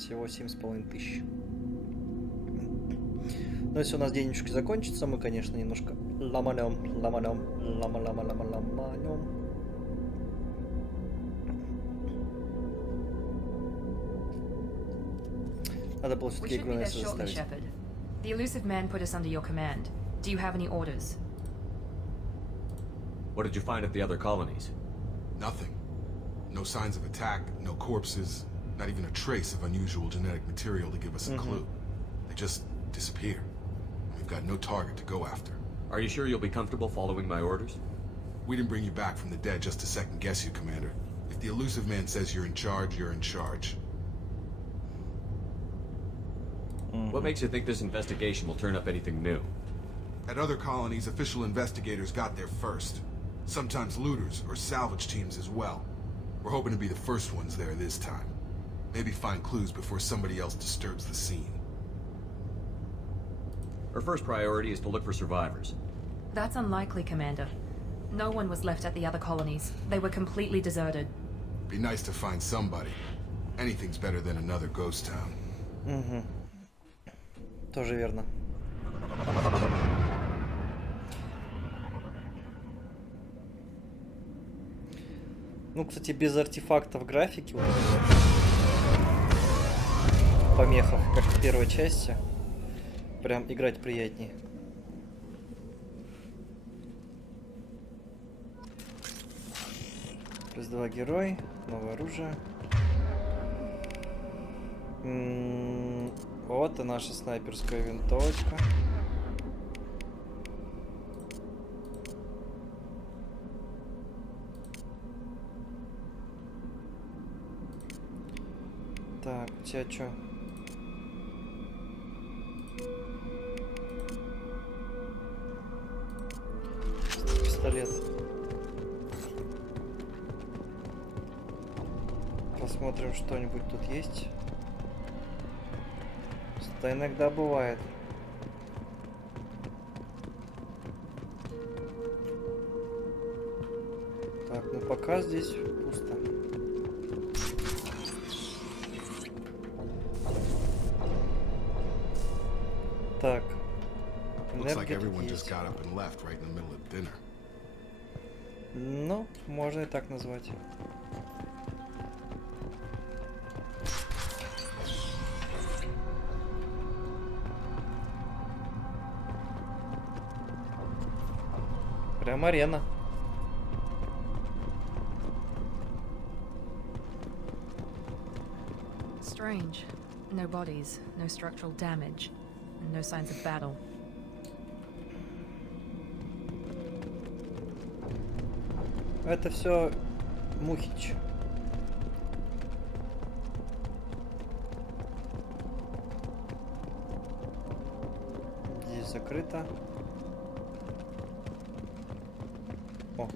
Всего 7,5 тысяч. Но если у нас денежки закончатся, мы, конечно, немножко ломанем. Надо было все-таки ГНС заставить. The elusive man put us under your command. Do you have any orders? What did you find at the other colonies? Nothing. No signs of attack, no corpses, not even a trace of unusual genetic material to give us a clue. They just disappear. We've got no target to go after. Are you sure you'll be comfortable following my orders? We didn't bring you back from the dead just to second guess you, Commander. If the elusive man says you're in charge, you're in charge. What makes you think this investigation will turn up anything new? At other colonies, official investigators got there first. Sometimes looters or salvage teams as well. We're hoping to be the first ones there this time. Maybe find clues before somebody else disturbs the scene. Our first priority is to look for survivors. That's unlikely, Commander. No one was left at the other colonies. They were completely deserted. Be nice to find somebody. Anything's better than another ghost town. Тоже верно. Ну, кстати, без артефактов графики, вот, помехов, как в первой части, прям играть приятнее. Плюс 2 герой, новое оружие. Вот и наша снайперская винтовочка. Так, у тебя что? Пистолет. Посмотрим, что-нибудь тут есть. Это иногда бывает. Так, ну пока здесь пусто. Так. Looks like everyone just got up and left right in the middle of dinner. Ну, можно и так назвать. Прям арена. Strange. No bodies, no structural damage, and no signs of battle. Это все Мухич. Здесь закрыто. О.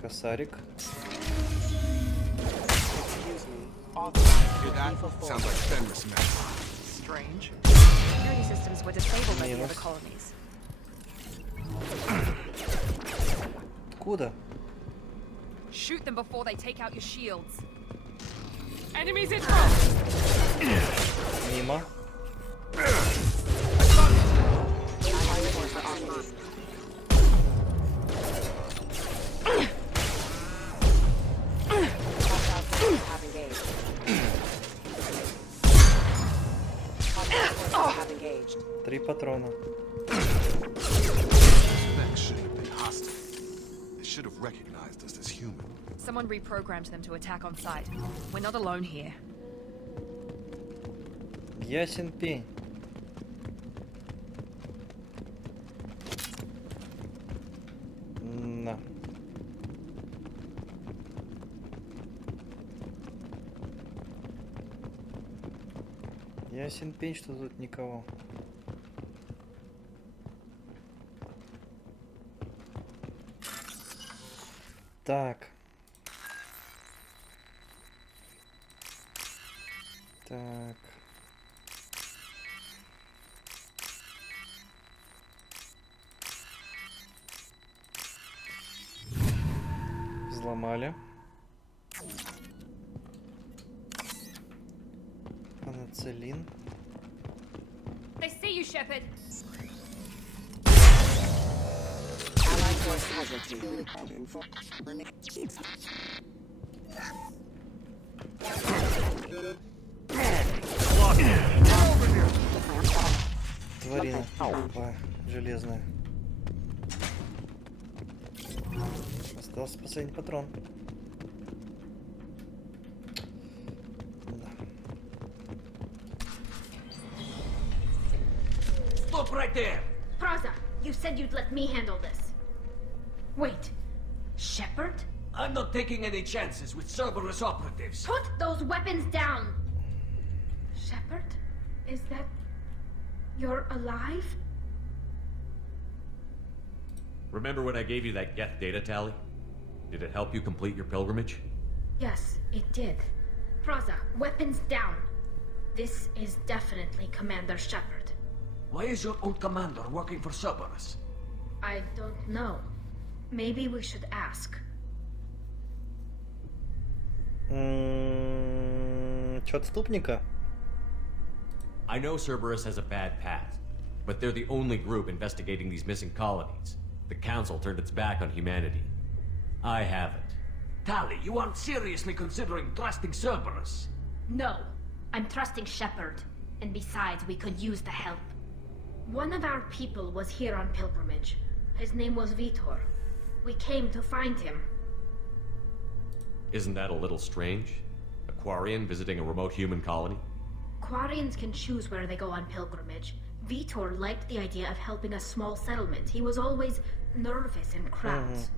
Косарик. Hear that? Sounds like Fenris mess. Strange. Security systems were disabled by the other colonies. Откуда? Shoot them before they take out your shields. Enemies in front. Мимо. Три патрона. Someone reprogrammed them to attack on sight. We're not alone here. Ясен пень. На. Ясен пень, что тут никого. Так. Так. Взломали. Целин. They see you, Shepard. Allied force casualty. Тварина. Опа, железная. Остался последний патрон. Да. Stop right there! Praza, you said you'd let me handle this. Wait, Shepard? I'm not taking any chances with Cerberus operatives. Put those weapons down! Shepard? Is that... You're alive? Remember when I gave you that Geth data tally? Did it help you complete your pilgrimage? Yes, it did. Praza, weapons down. This is definitely Commander Shepard. Why is your old commander working for Cerberus? I don't know. Maybe we should ask. Чё, отступника? I know Cerberus has a bad past, but they're the only group investigating these missing colonies. The Council turned its back on humanity. I haven't. Tali, you aren't seriously considering trusting Cerberus. No, I'm trusting Shepard. And besides, we could use the help. One of our people was here on pilgrimage. His name was Vitor. We came to find him. Isn't that a little strange? A Quarian visiting a remote human colony? Quarians can choose where they go on pilgrimage. Vitor liked the idea of helping a small settlement. He was always nervous in crowds.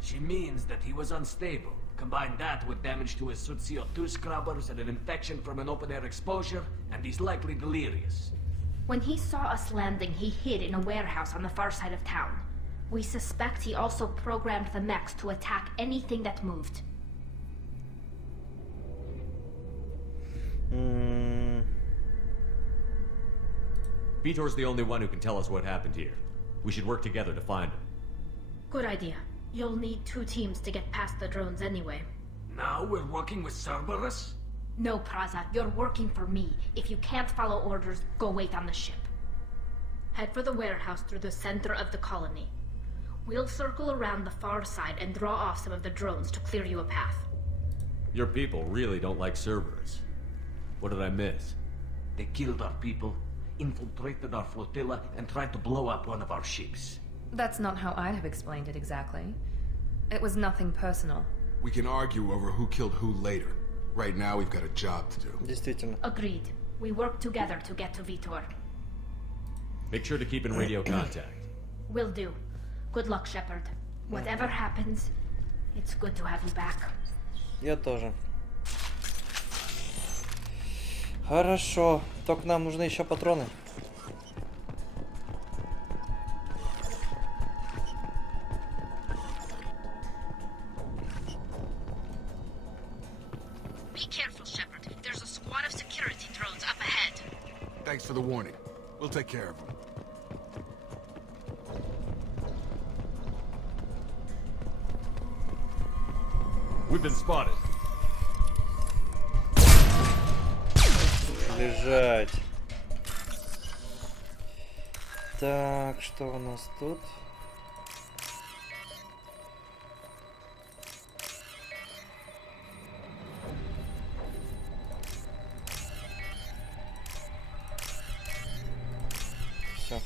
She means that he was unstable. Combine that with damage to his CO2 scrubbers and an infection from an open-air exposure, and he's likely delirious. When he saw us landing, he hid in a warehouse on the far side of town. We suspect he also programmed the mechs to attack anything that moved. Vitor's the only one who can tell us what happened here. We should work together to find him. Good idea. You'll need 2 teams to get past the drones anyway. Now we're working with Cerberus? No, Praza, you're working for me. If you can't follow orders, go wait on the ship. Head for the warehouse through the center of the colony. We'll circle around the far side and draw off some of the drones to clear you a path. Your people really don't like Cerberus. What did I miss? They killed our people, infiltrated our flotilla, and tried to blow up one of our ships. That's not how I'd have explained it exactly. It was nothing personal. We can argue over who killed who later. Right now, we've got a job to do. Действительно. Agreed. We work together to get to Vitor. Make sure to keep in radio contact. Will do. Good luck, Shepard. Whatever happens, it's good to have you back. Я тоже. Хорошо. Только нам нужны еще патроны. Be careful, Shepard. There's a squad of security drones up ahead. Thanks for the warning. We'll take care of them. We've been spotted. Лежать. Так, что у нас тут? Все.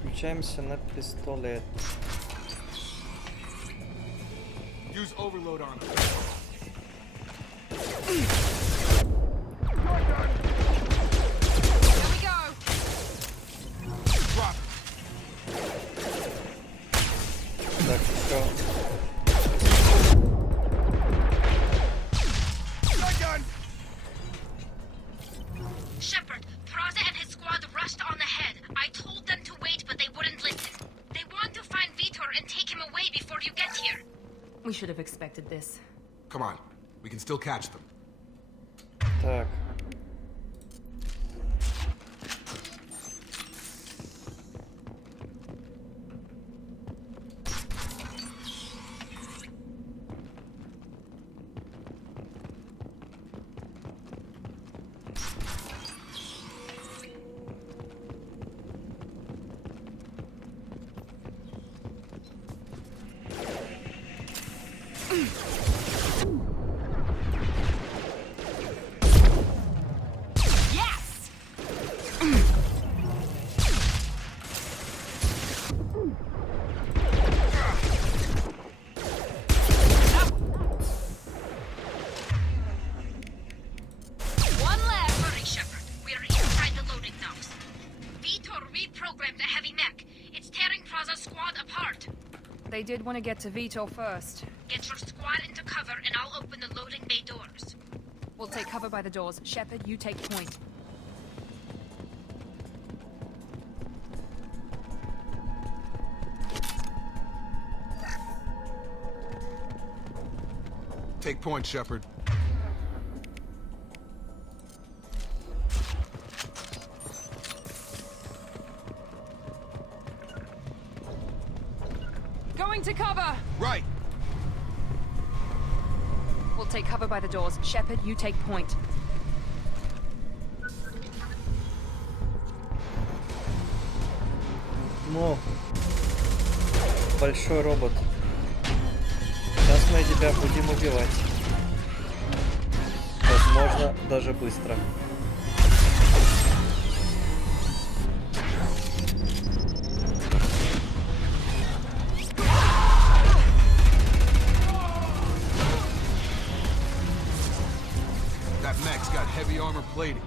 Включаемся на пистолет. Use overload on them. Here we go! Drop. Так, все. Shotgun. Shepard, Praza and his squad rushed on ahead. I told them to wait, but they wouldn't listen. They want to find Vitor and take him away before you get here. We should have expected this. Come on. We can still catch them. Так. Vitor reprogrammed the heavy mech. It's tearing Praza's squad apart. They did want to get to Vito first. Get your squad into cover and I'll open the loading bay doors. We'll take cover by the doors. Shepard, you take point. Take point, Shepard. Going to cover! Right. We'll take cover by the doors. Shepard, you take point. Ну, большой робот. Сейчас мы тебя будем убивать. Возможно, даже быстро. That mech's got heavy armor plating.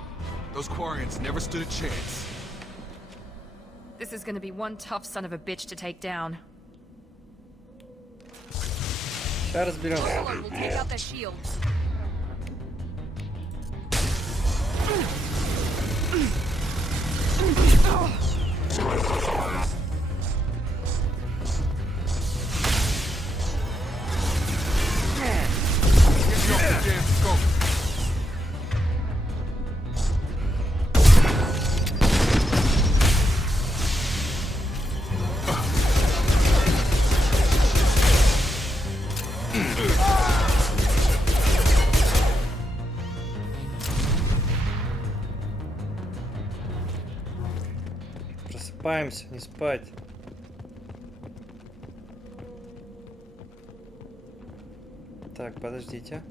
Those Quarians never stood a chance. This is gonna be one tough son of a bitch to take down. Сейчас разберемся. We'll take out their shields. Get you off the damn scope. Просыпаемся, не спать. Так, подождите.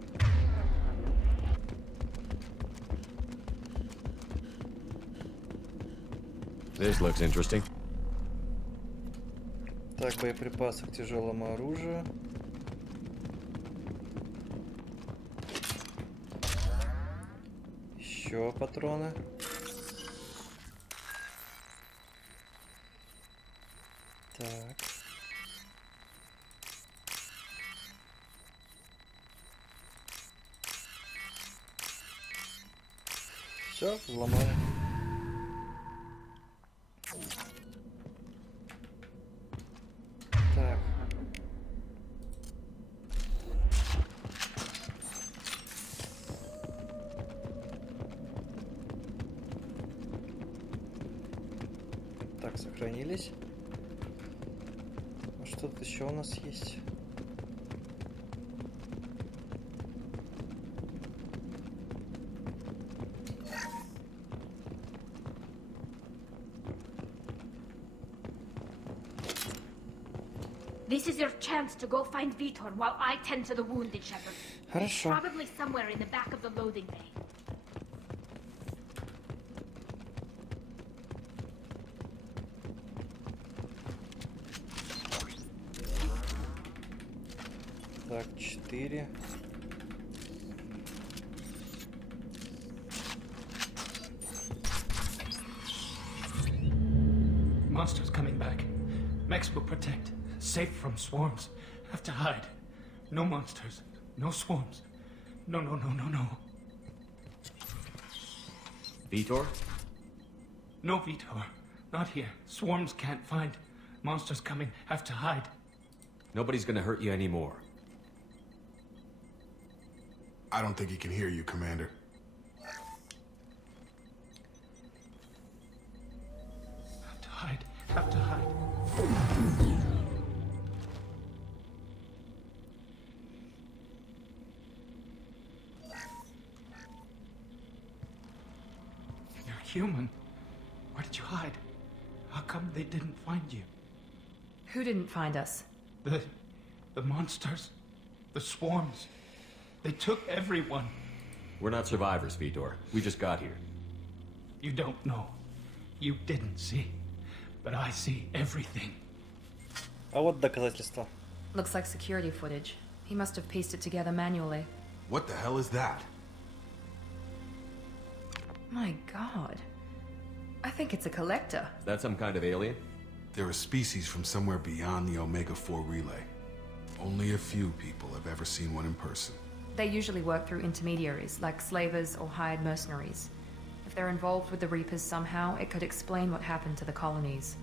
This looks interesting. Так, боеприпасы к тяжелому оружию. Еще патроны. Так. Все, взломали. Так. Так, сохранились. А что тут еще у нас есть? This is your chance to go find Vitor while I tend to the wounded, Shepard. Хорошо. Probably somewhere in the back of the loading bay. Так, 4. Monsters coming back. Mechs will protect. Safe from swarms. Have to hide. No monsters. No swarms. No, no, no, no, no. Vitor? No, Vitor. Not here. Swarms can't find. Monsters coming. Have to hide. Nobody's gonna hurt you anymore. I don't think he can hear you, Commander. Have to hide. Have to hide. You're human. Where did you hide? How come they didn't find you? Who didn't find us? The monsters. The swarms. They took everyone. We're not survivors, Vitor. We just got here. You don't know. You didn't see. But I see everything. А вот доказательства. Looks like security footage. He must have pieced it together manually. What the hell is that? My god. I think it's a collector. Is that some kind of alien? They're a species from somewhere beyond the Omega-4 relay. Only a few people have ever seen one in person. They usually work through intermediaries, like slavers or hired mercenaries. If they're involved with the Reapers somehow, it could explain what happened to the colonies.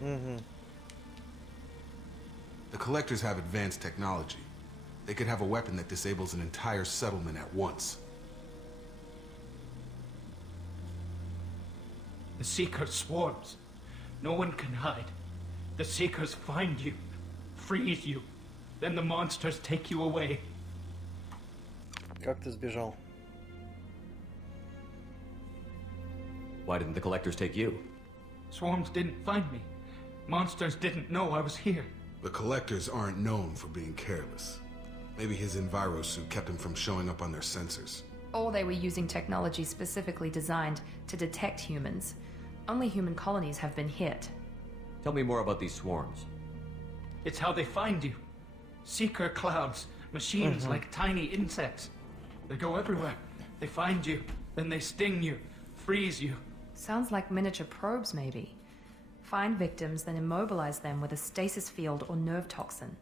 The Collectors have advanced technology. They could have a weapon that disables an entire settlement at once. The Seeker swarms. No one can hide. The Seekers find you, freeze you. Then the monsters take you away. Как ты сбежал? Why didn't the Collectors take you? Swarms didn't find me. Monsters didn't know I was here. The Collectors aren't known for being careless. Maybe his Enviro suit kept him from showing up on their sensors. Or they were using technology specifically designed to detect humans. Only human colonies have been hit. Tell me more about these swarms. It's how they find you. Seeker clouds, machines like tiny insects. They go everywhere. They find you, then they sting you, freeze you. Sounds like miniature probes, maybe. Find victims, then immobilize them with a stasis field or nerve toxin.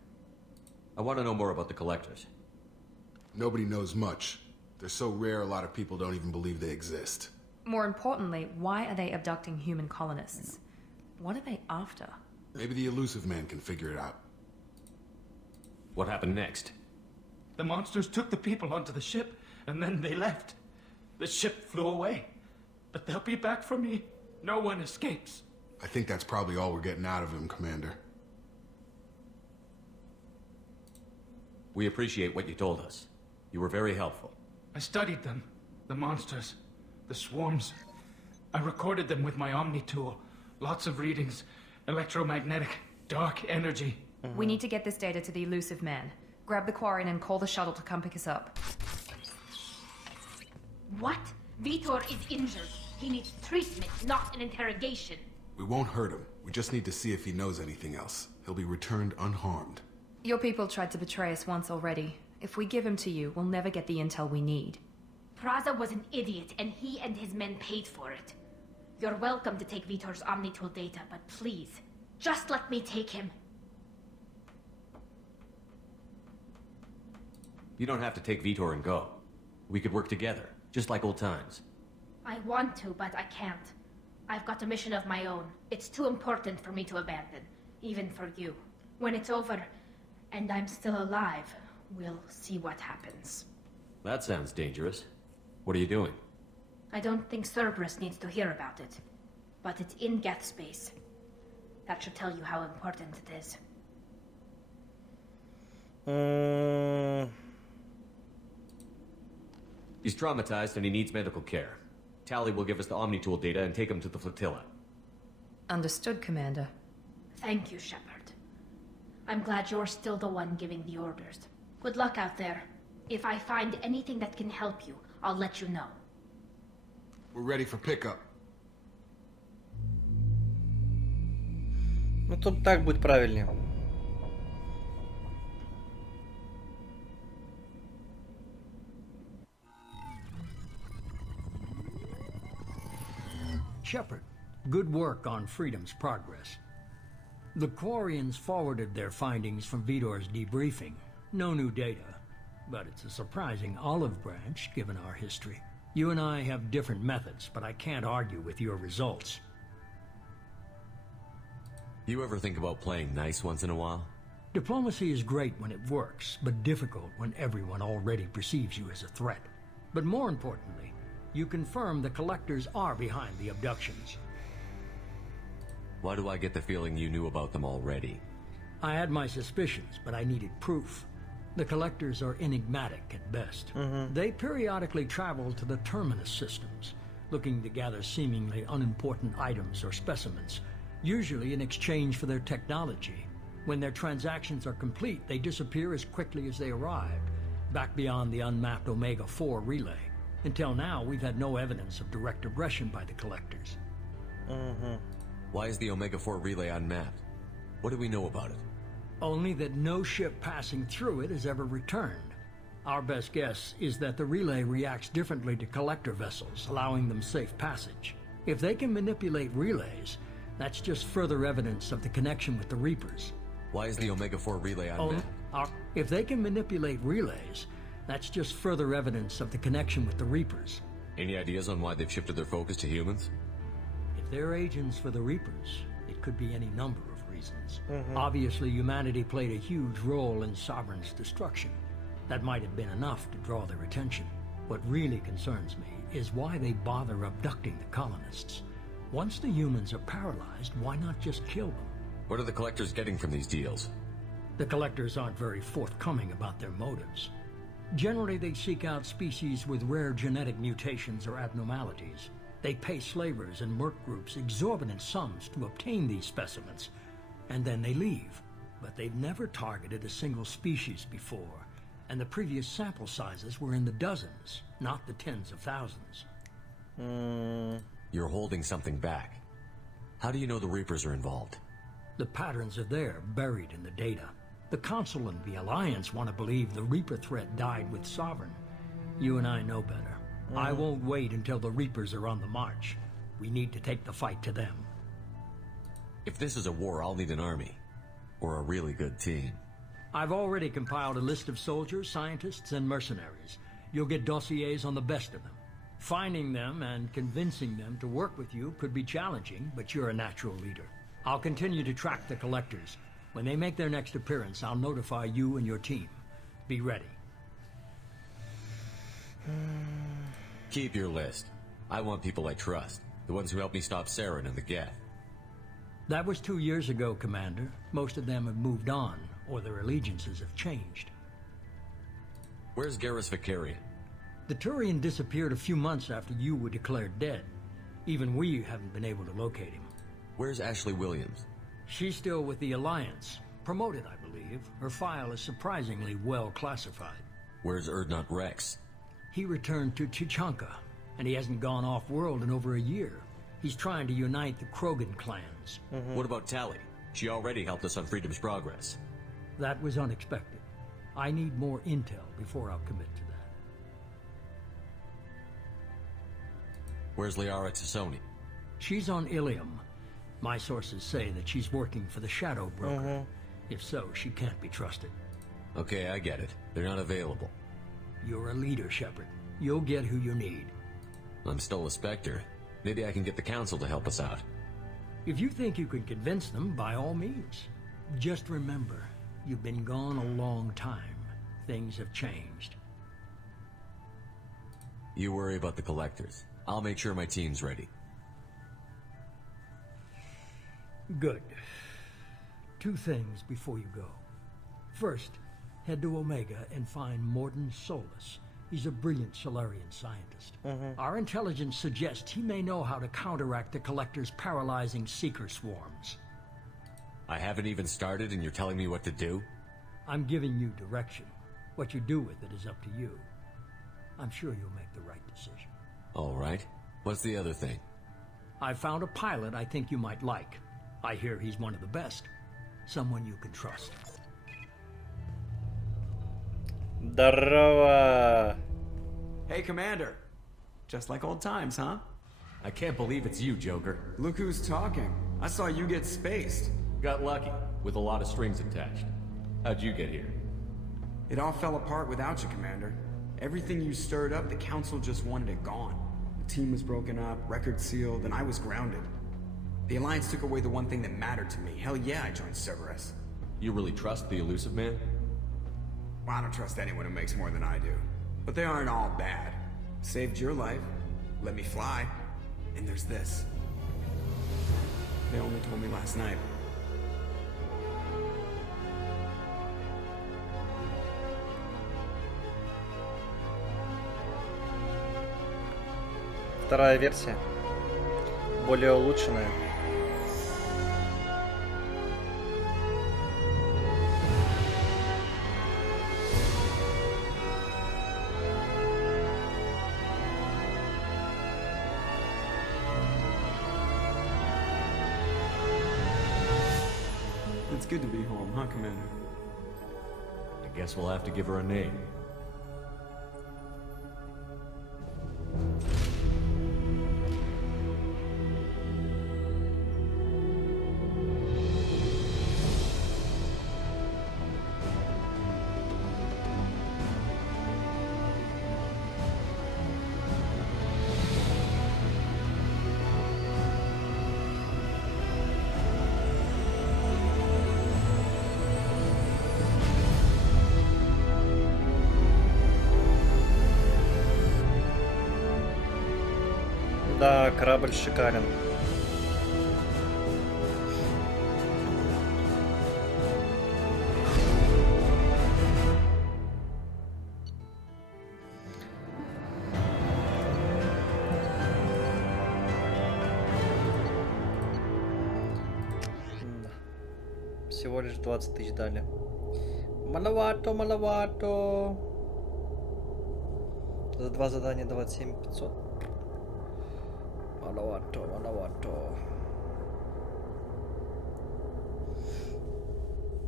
I want to know more about the Collectors. Nobody knows much. They're so rare a lot of people don't even believe they exist. More importantly, why are they abducting human colonists? What are they after? Maybe the Elusive Man can figure it out. What happened next? The monsters took the people onto the ship, and then they left. The ship flew away. But they'll be back for me. No one escapes. I think that's probably all we're getting out of him, Commander. We appreciate what you told us. You were very helpful. I studied them. The monsters. The swarms. I recorded them with my Omni tool. Lots of readings. Electromagnetic. Dark energy. We need to get this data to the Elusive Man. Grab the Quarian and call the shuttle to come pick us up. What? Vitor is injured. He needs treatment, not an interrogation. We won't hurt him. We just need to see if he knows anything else. He'll be returned unharmed. Your people tried to betray us once already. If we give him to you, we'll never get the intel we need. Praza was an idiot, and he and his men paid for it. You're welcome to take Vitor's Omnitool data, but please, just let me take him. You don't have to take Vitor and go. We could work together, just like old times. I want to, but I can't. I've got a mission of my own. It's too important for me to abandon, even for you. When it's over, and I'm still alive, we'll see what happens. That sounds dangerous. What are you doing? I don't think Cerberus needs to hear about it, but it's in Geth space. That should tell you how important it is. He's traumatized and he needs medical care. Tally will give us the Omnitool data and take him to the flotilla. Understood, Commander. Thank you, Shepard. I'm glad you're still the one giving the orders. Good luck out there. If I find anything that can help you, I'll let you know. We're ready for pickup. Ну тут так будет правильнее. Shepard, good work on Freedom's progress. The Quarians forwarded their findings from Vitor's debriefing. No new data, but it's a surprising olive branch given our history. You and I have different methods, but I can't argue with your results. You ever think about playing nice once in a while? Diplomacy is great when it works, but difficult when everyone already perceives you as a threat. But more importantly, you confirm the Collectors are behind the abductions. Why do I get the feeling you knew about them already? I had my suspicions, but I needed proof. The Collectors are enigmatic at best. They periodically travel to the Terminus systems, looking to gather seemingly unimportant items or specimens, usually in exchange for their technology. When their transactions are complete, they disappear as quickly as they arrived, back beyond the unmapped Omega-4 relay. Until now, we've had no evidence of direct aggression by the Collectors. Why is the Omega-4 relay unmapped? What do we know about it? Only that no ship passing through it has ever returned. Our best guess is that the relay reacts differently to Collector vessels, allowing them safe passage. If they can manipulate relays, that's just further evidence of the connection with the Reapers. Why is the Omega-4 relay unmanned? If they can manipulate relays, that's just further evidence of the connection with the Reapers. Any ideas on why they've shifted their focus to humans? If they're agents for the Reapers, it could be any number of reasons. Obviously, humanity played a huge role in Sovereign's destruction. That might have been enough to draw their attention. What really concerns me is why they bother abducting the colonists. Once the humans are paralyzed, why not just kill them? What are the Collectors getting from these deals? The Collectors aren't very forthcoming about their motives. Generally, they seek out species with rare genetic mutations or abnormalities. They pay slavers and merc groups exorbitant sums to obtain these specimens, and then they leave. But they've never targeted a single species before, and the previous sample sizes were in the dozens, not the tens of thousands. You're holding something back. How do you know the Reapers are involved? The patterns are there, buried in the data. The Council and the Alliance want to believe the Reaper threat died with Sovereign. You and I know better. I won't wait until the Reapers are on the march. We need to take the fight to them. If this is a war, I'll need an army. Or a really good team. I've already compiled a list of soldiers, scientists, and mercenaries. You'll get dossiers on the best of them. Finding them and convincing them to work with you could be challenging, but you're a natural leader. I'll continue to track the Collectors. When they make their next appearance, I'll notify you and your team. Be ready. Keep your list. I want people I trust. The ones who helped me stop Saren and the Geth. That was 2 years ago, Commander. Most of them have moved on, or their allegiances have changed. Where's Garrus Vicarian? The Turian disappeared a few months after you were declared dead. Even we haven't been able to locate him. Where's Ashley Williams? She's still with the Alliance. Promoted, I believe. Her file is surprisingly well classified. Where's Erdnot Rex? He returned to Chichanka, and he hasn't gone off-world in over a year. He's trying to unite the Krogan clans. What about Tali? She already helped us on Freedom's Progress. That was unexpected. I need more intel before I'll commit to that. Where's Liara Tassoni? She's on Ilium. My sources say that she's working for the Shadow Broker. If so, she can't be trusted. Okay, I get it. They're not available. You're a leader, Shepard. You'll get who you need. I'm still a Spectre. Maybe I can get the Council to help us out. If you think you can convince them, by all means. Just remember, you've been gone a long time. Things have changed. You worry about the Collectors. I'll make sure my team's ready. Good. 2 things before you go. First, head to Omega and find Mordin Solus. He's a brilliant Solarian scientist. Our intelligence suggests he may know how to counteract the Collector's paralyzing Seeker swarms. I haven't even started and you're telling me what to do? I'm giving you direction. What you do with it is up to you. I'm sure you'll make the right decision. All right. What's the other thing? I found a pilot I think you might like. I hear he's one of the best. Someone you can trust. Здорово! Hey, Commander. Just like old times, huh? I can't believe it's you, Joker. Look who's talking. I saw you get spaced. Got lucky, with a lot of strings attached. How'd you get here? It all fell apart without you, Commander. Everything you stirred up, the Council just wanted it gone. The team was broken up, record sealed, and I was grounded. The Alliance took away the one thing that mattered to me. Hell yeah, I joined Cerberus. You really trust the Elusive Man? Well, I don't trust anyone who makes more than I do. But they aren't all bad. Saved your life, let me fly, and there's this. They only told me last night. Вторая версия. Более улучшенная. It's good to be home, huh, Commander? I guess we'll have to give her a name. Да, корабль шикарен. Да. Всего лишь 20 тысяч дали. Маловато, маловато. За 2 задания 27 500. Маловато, маловато.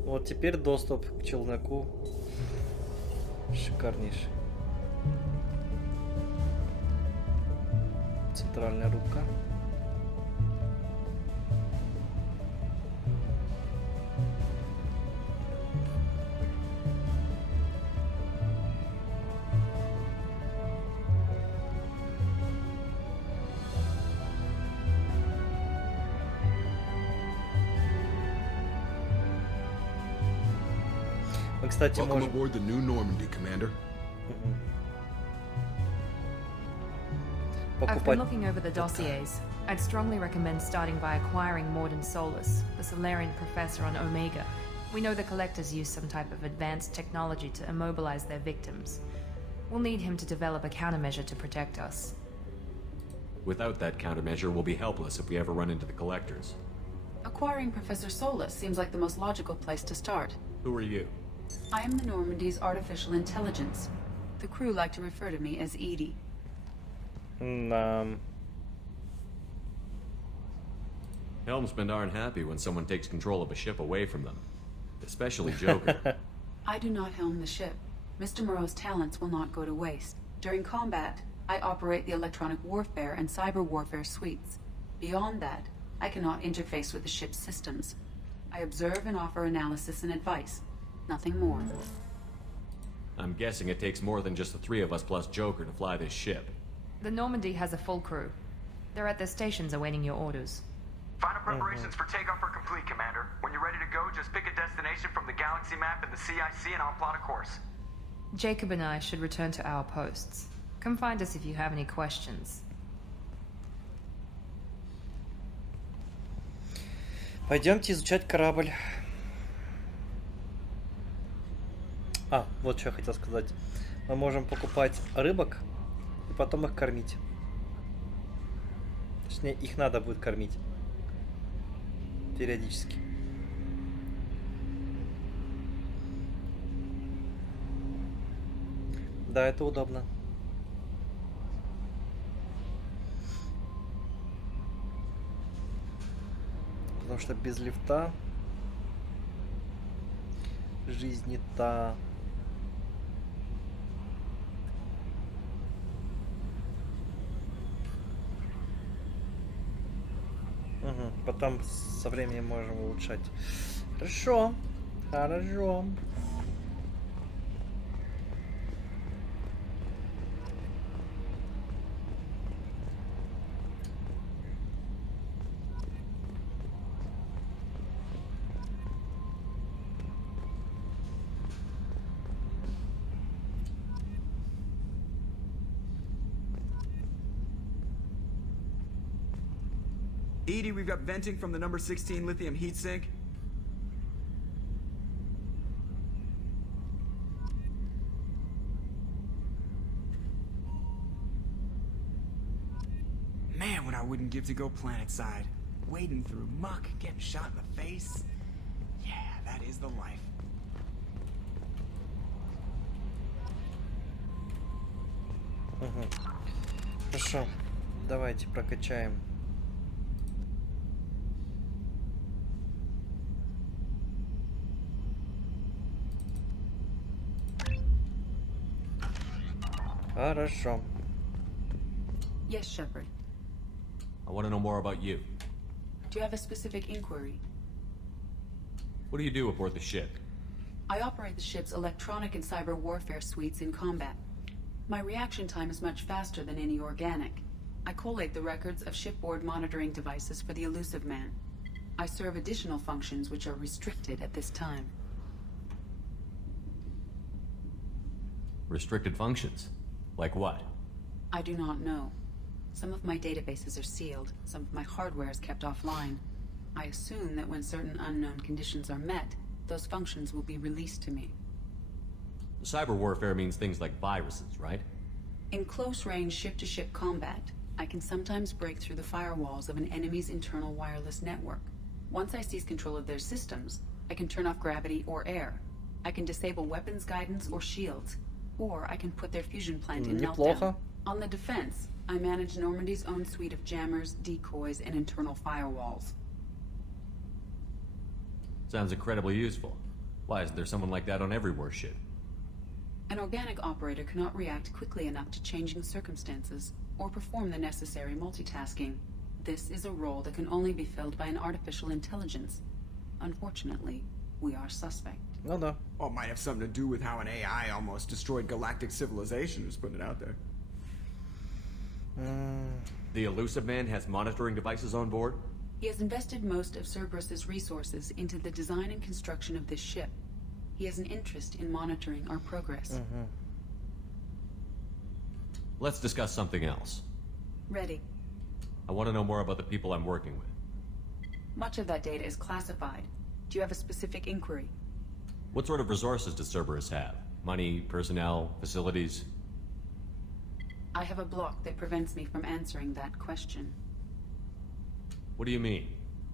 Вот теперь доступ к челноку шикарнейший. Центральная рубка. Мы, кстати, Welcome можем... aboard the new Normandy, Commander. I've been покупать... looking over the dossiers. I'd strongly recommend starting by acquiring Morden Solus, the Solarian professor on Omega. We know the Collectors use some type of advanced technology to immobilize their victims. We'll need him to develop a countermeasure to protect us. Without that countermeasure, we'll be helpless if we ever run into the Collectors. Acquiring Professor Solus seems like the most logical place to start. Who are you? I am the Normandy's artificial intelligence. The crew like to refer to me as Edie. Helmsmen aren't happy when someone takes control of a ship away from them. Especially Joker. I do not helm the ship. Mr. Moreau's talents will not go to waste. During combat, I operate the electronic warfare and cyber warfare suites. Beyond that, I cannot interface with the ship's systems. I observe and offer analysis and advice. Nothing more. I'm guessing it takes more than just the three of us plus Joker to fly this ship. The Normandy has a full crew. They're at their stations awaiting your orders. Final preparations for takeoff are complete, Commander. When you're ready to go, just pick a destination from the galaxy map and the CIC and I'll plot a course. Jacob and I should return to our posts. Come find us if you have any questions. Пойдемте изучать корабль. А, вот что я хотел сказать. Мы можем покупать рыбок и потом их кормить. Точнее, их надо будет кормить. Периодически. Да, это удобно. Потому что без лифта жизнь не та. Угу. Потом со временем можем улучшать. Хорошо. Хорошо. Edie, we've got venting from the number 16 lithium heat sink. Man, what I wouldn't give to go planetside. Wading through muck, getting shot in the face. Yeah, that is the life. Угу. Хорошо. Давайте прокачаем. Хорошо. Yes, Shepard. I want to know more about you. Do you have a specific inquiry? What do you do aboard the ship? I operate the ship's electronic and cyber warfare suites in combat. My reaction time is much faster than any organic. I collate the records of shipboard monitoring devices for the Elusive Man. I serve additional functions which are restricted at this time. Restricted functions? Like what? I do not know. Some of my databases are sealed, some of my hardware is kept offline. I assume that when certain unknown conditions are met, those functions will be released to me. Cyber warfare means things like viruses, right? In close-range ship-to-ship combat, I can sometimes break through the firewalls of an enemy's internal wireless network. Once I seize control of their systems, I can turn off gravity or air. I can disable weapons guidance or shields, or I can put their fusion plant in meltdown. On the defense, I manage Normandy's own suite of jammers, decoys, and internal firewalls. Sounds incredibly useful. Why isn't there someone like that on every warship? An organic operator cannot react quickly enough to changing circumstances or perform the necessary multitasking. This is a role that can only be filled by an artificial intelligence. Unfortunately, we are suspect. Ну да. Well, it might have something to do with how an AI almost destroyed galactic civilization, just putting it out there. The Elusive Man has monitoring devices on board? He has invested most of Cerberus's resources into the design and construction of this ship. He has an interest in monitoring our progress. Let's discuss something else. Ready. I want to know more about the people I'm working with. Much of that data is classified. Do you have a specific inquiry? What sort of resources does Cerberus have? Money, personnel, facilities? I have a block that prevents me from answering that question. What do you mean?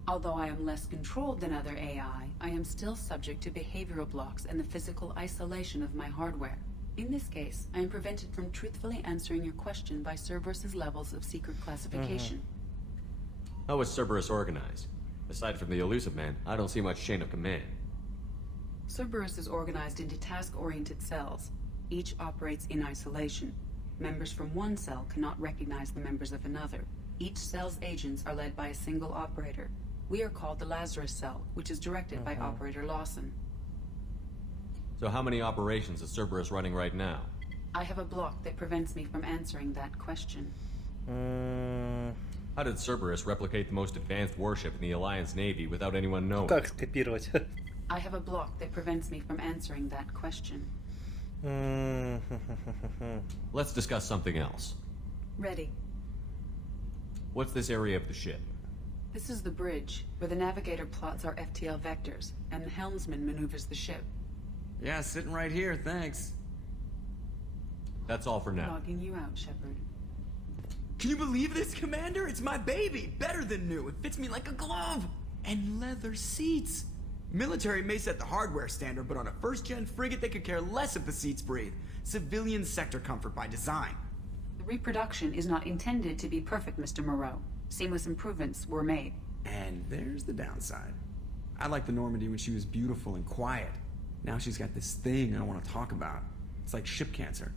Although I am less controlled than other AI, I am still subject to behavioral blocks and the physical isolation of my hardware. In this case, I am prevented from truthfully answering your question by Cerberus's levels of secret classification. How is Cerberus organized? Aside from the Elusive Man, I don't see much chain of command. Cerberus is organized into task-oriented cells. Each operates in isolation. Members from one cell cannot recognize the members of another. Each cell's agents are led by a single operator. We are called the Lazarus Cell, which is directed by Operator Lawson. So how many operations is Cerberus running right now? I have a block that prevents me from answering that question. How did Cerberus replicate the most advanced warship in the Alliance Navy without anyone knowing? Как скопировать? I have a block that prevents me from answering that question. Let's discuss something else. Ready. What's this area of the ship? This is the bridge, where the navigator plots our FTL vectors, and the helmsman maneuvers the ship. Yeah, sitting right here, thanks. That's all for now. Logging you out, Shepard. Can you believe this, Commander? It's my baby! Better than new. It fits me like a glove! And leather seats! Military may set the hardware standard, but on a first-gen frigate they could care less if the seats breathe. Civilian sector comfort by design. The reproduction is not intended to be perfect, Mr. Moreau. Seamless improvements were made. And there's the downside. I liked the Normandy when she was beautiful and quiet. Now she's got this thing I don't want to talk about. It's like ship cancer.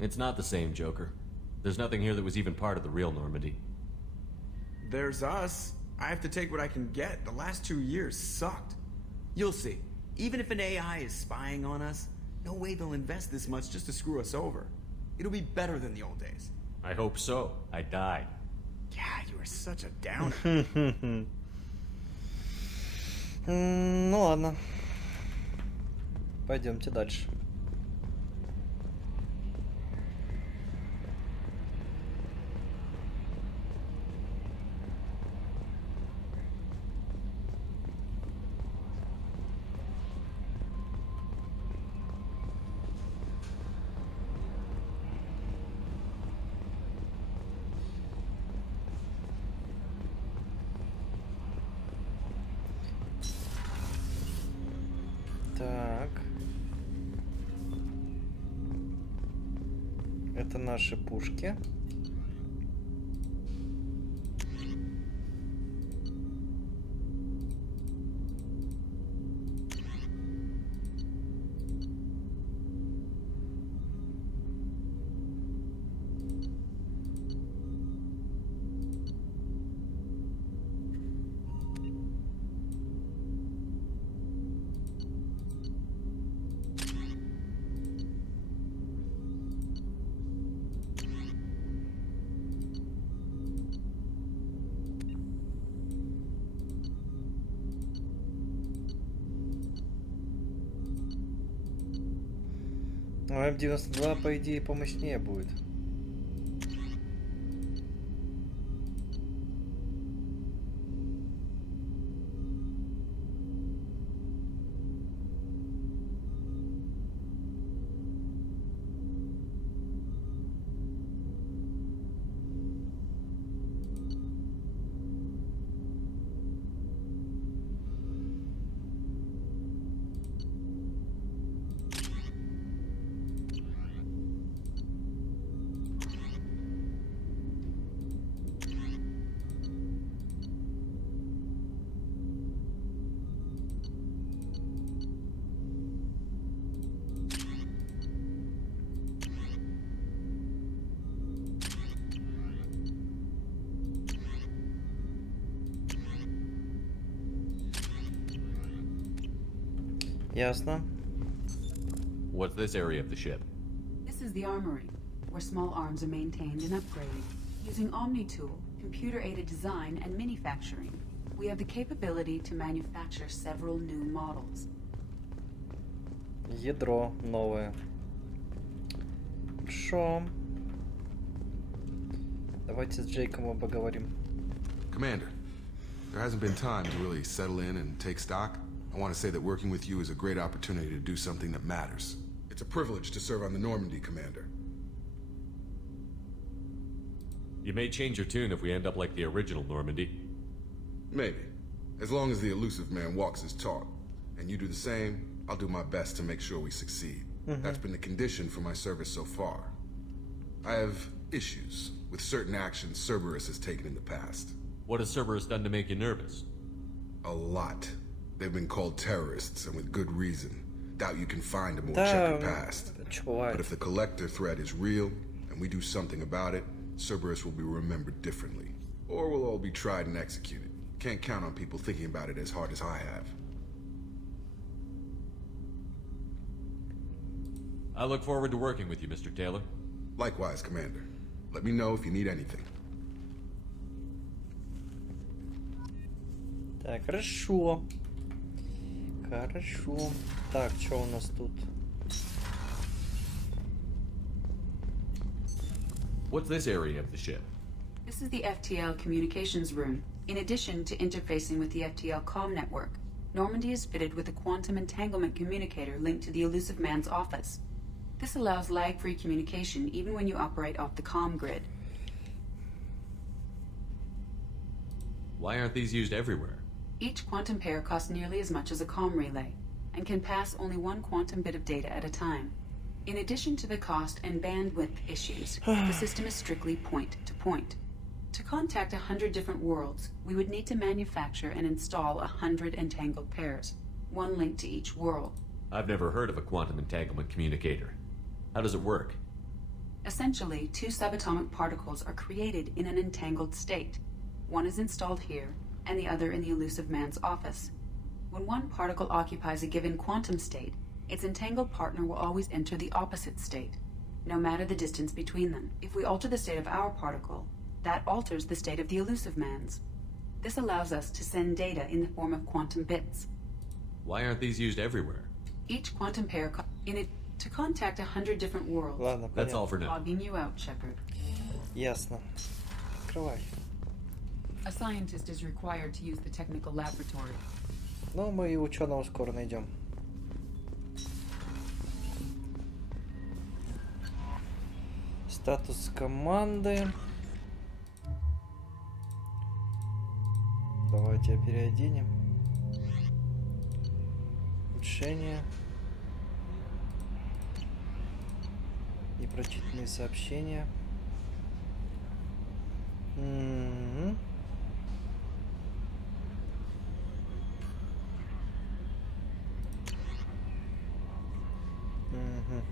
It's not the same, Joker. There's nothing here that was even part of the real Normandy. There's us. I have to take what I can get. The last 2 years sucked. You'll see. Even if an AI is spying on us, no way they'll invest this much just to screw us over. It'll be better than the old days. I hope so. I died. Yeah, you are such a downer. Ну ладно. Пойдемте дальше. Так. Это наши пушки. Ну, М92, по идее, помощнее будет. Ясно. What's this area of the ship? This is the armory, where small arms are maintained and upgraded. Using Omni-Tool, computer-aided design, and manufacturing, we have the capability to manufacture several new models. Ядро новое. Хорошо. Давайте с Джейком поговорим. Commander, there hasn't been time to really settle in and take stock. I want to say that working with you is a great opportunity to do something that matters. It's a privilege to serve on the Normandy, Commander. You may change your tune if we end up like the original Normandy. Maybe. As long as the elusive man walks his talk. And you do the same, I'll do my best to make sure we succeed. That's been the condition for my service so far. I have issues with certain actions Cerberus has taken in the past. What has Cerberus done to make you nervous? A lot. They've been called terrorists, and with good reason. Doubt you can find a more Да, checkered past. чувак. But if the collector threat is real, and we do something about it, Cerberus will be remembered differently. Or we'll all be tried and executed. Can't count on people thinking about it as hard as I have. I look forward to working with you, Mr. Taylor. Likewise, Commander. Let me know if you need anything. Так, хорошо. Хорошо. Так, что у нас тут? What's this area of the ship? This is the FTL communications room. In addition to interfacing with the FTL comm network, Normandy is fitted with a quantum entanglement communicator linked to the elusive man's office. This allows lag-free communication even when you operate off the comm grid. Why aren't these used everywhere? Each quantum pair costs nearly as much as a comm relay, and can pass only one quantum bit of data at a time. In addition to the cost and bandwidth issues, the system is strictly point-to-point. To contact 100 different worlds, we would need to manufacture and install 100 entangled pairs, one linked to each world. I've never heard of a quantum entanglement communicator. How does it work? Essentially, two subatomic particles are created in an entangled state. One is installed here, and the other in the elusive man's office. When one particle occupies a given quantum state, its entangled partner will always enter the opposite state, no matter the distance between them. If we alter the state of our particle, that alters the state of the elusive man's. This allows us to send data in the form of quantum bits. Why aren't these used everywhere? Each quantum pair to contact 100 different worlds. Ладно, That's понятно. all for now. Logging you out, Shepard. Ясно. Открывай. A scientist is required to use the technical laboratory. Ну, мы и ученого скоро найдем. Статус команды. Давайте переоденем. Улучшение. Непрочитанные сообщения. М-м-м. Мгм.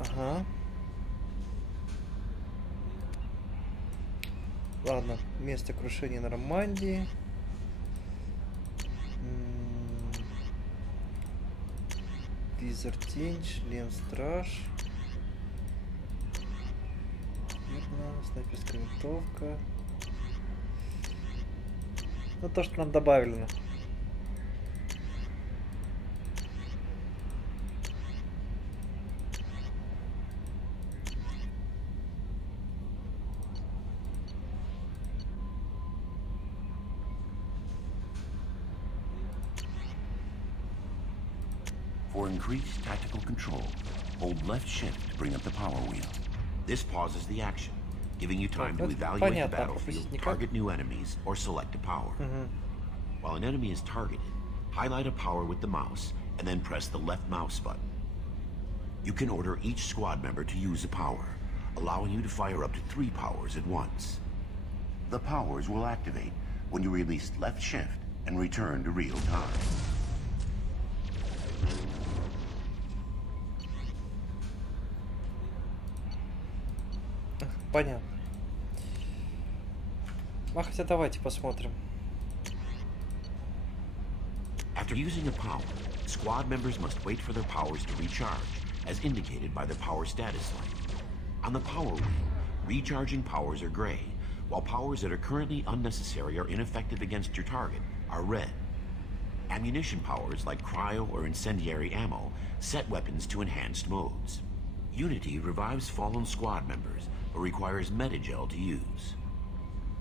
Ага. Ладно, место крушения Нормандии. Визор Тень, Шлем Страж. Верно, снайперская винтовка. Ну, то, что нам добавлено. For increased tactical control, hold left shift to bring up the power wheel. This pauses the action, giving you time to evaluate the battlefield, target new enemies, or select a power. While an enemy is targeted, highlight a power with the mouse, and then press the left mouse button. You can order each squad member to use a power, allowing you to fire up to 3 powers at once. The powers will activate when you release left shift and return to real time. Понятно. А хотя давайте посмотрим. After using a power, squad members must wait for their powers to recharge, as indicated by the power status light. On the power wheel, recharging powers are gray, while powers that are currently unnecessary or ineffective against your target are red. Ammunition powers like cryo or incendiary ammo set weapons to enhanced modes. Unity revives fallen squad members, but requires metagel to use.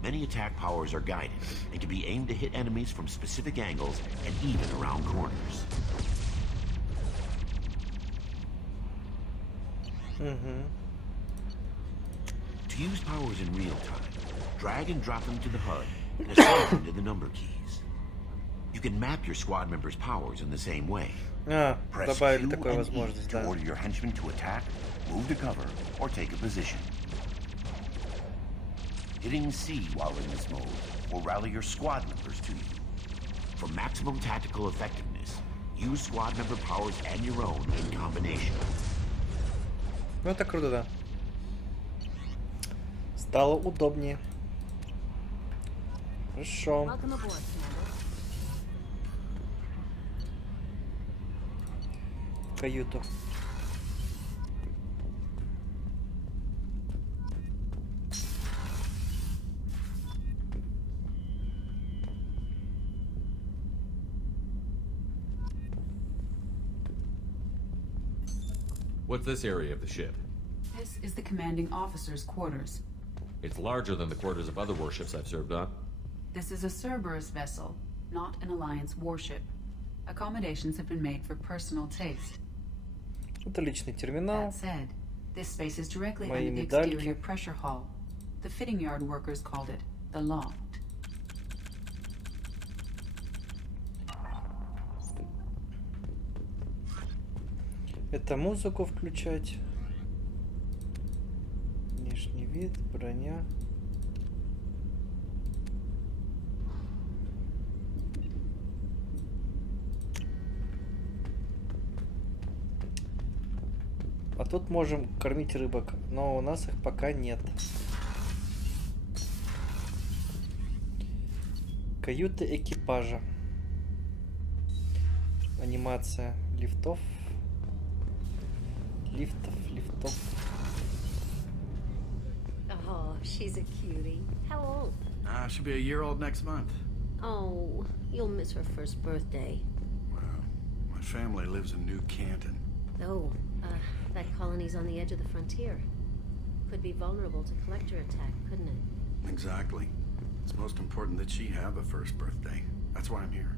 Many attack powers are guided and can be aimed to hit enemies from specific angles and even around corners. To use powers in real time, drag and drop them to the HUD and assign them to the number keys. You can map your squad members' powers in the same way. Press Q and E to order your henchmen to attack, move to cover, or take a position. Hitting C while in this mode will rally your squad members to you. For maximum tactical effectiveness, use squad member powers and your own in combination. Ну это круто, да. Стало удобнее. Хорошо. В каюту. What's this area of the ship? This is the commanding officer's quarters. It's larger than the quarters of other warships I've served on. This is a Cerberus vessel, not an Alliance warship. Accommodations have been made for personal taste. Это личный терминал. That said, this space is directly Мои under the медальки. exterior pressure hull. The fitting yard workers called it the loft. Это музыку включать. Внешний вид, броня. А тут можем кормить рыбок, но у нас их пока нет. Каюты экипажа. Анимация лифтов. Лифтов. Oh, she's a cutie. How old? She'll be a year old next month. Oh, you'll miss her first birthday. Well, my family lives in New Canton. Oh, that colony's on the edge of the frontier. Could be vulnerable to collector attack, couldn't it? Exactly. It's most important that she have a first birthday. That's why I'm here.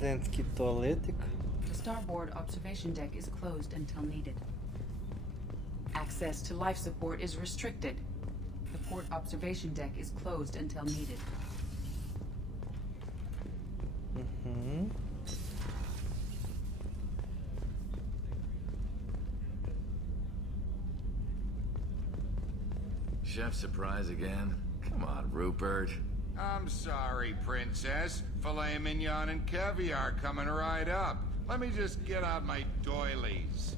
Женский туалетик. The starboard observation deck is closed until needed. Access to life support is restricted. The port observation deck is closed until needed. Chef surprise again? Come on, Rupert. I'm sorry, Princess. Filet mignon and caviar coming right up. Let me just get out my doilies.